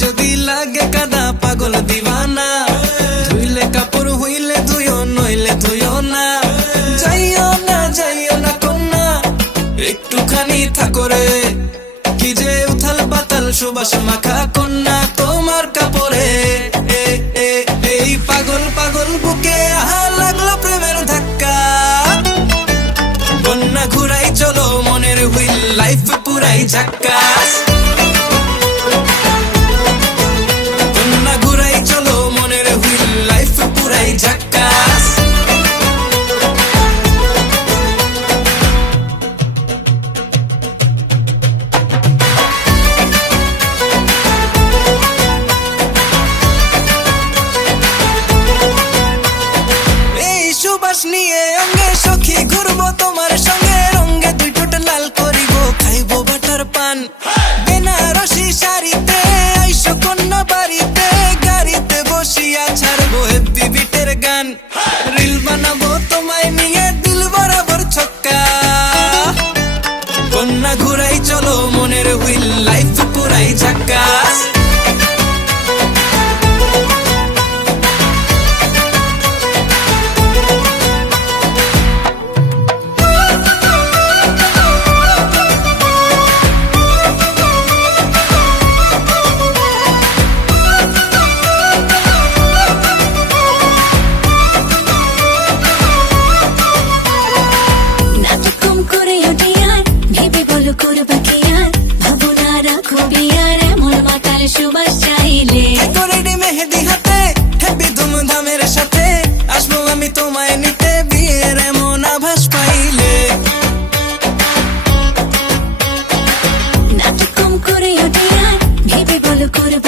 যদি লাগে কাদা পাগল দিবানা, ধুইলে কাপড় হইলে ধুইও নইলে ধুইও না। যাইও না কন্যা, একটুখানি থাকো রে। কি যে উথাল পাতাল সুবাস মাখা কন্যা তোমার কাপড়ে। এই পাগল পাগল বুকে আহা লাগলো প্রেমের ধাক্কা। কন্যা ঘুরাই চলো মনের হুইল, লাইফ পুরাই ঝাক্কাস। কন্যা ঘুরাই চলো মনের হুইল, লাইফ পুরাই ঝাক্কাস। সুবাস নিয়ে অঙ্গে সখী ঘুরবো তোমার সঙ্গে, রঙ্গে দুই ঠোঁট লাল করিব, খাইবো বাটার পান। বেনারসি শাড়িতে আইসো কন্যা বাড়িতে, গাড়িতে বসিয়া ছাড়বো হেব্বি বিটের গান। রিল বানাবো তোমায় নিয়ে দিল বরাবর ছক্কা। কন্যা ঘুরাই চলো মনের হুইল, লাইফ পুরাই ঝাক্কাস। সুবাস চাইলে রেডি মেহেদি হাতে হেব্বি ধুমধামের সাথে আসবো আমি তোমায় নিতে, বিয়ের এমন আভাস পাইলে। নাটক কম করে ওঠে আর ভেবে বলো করবো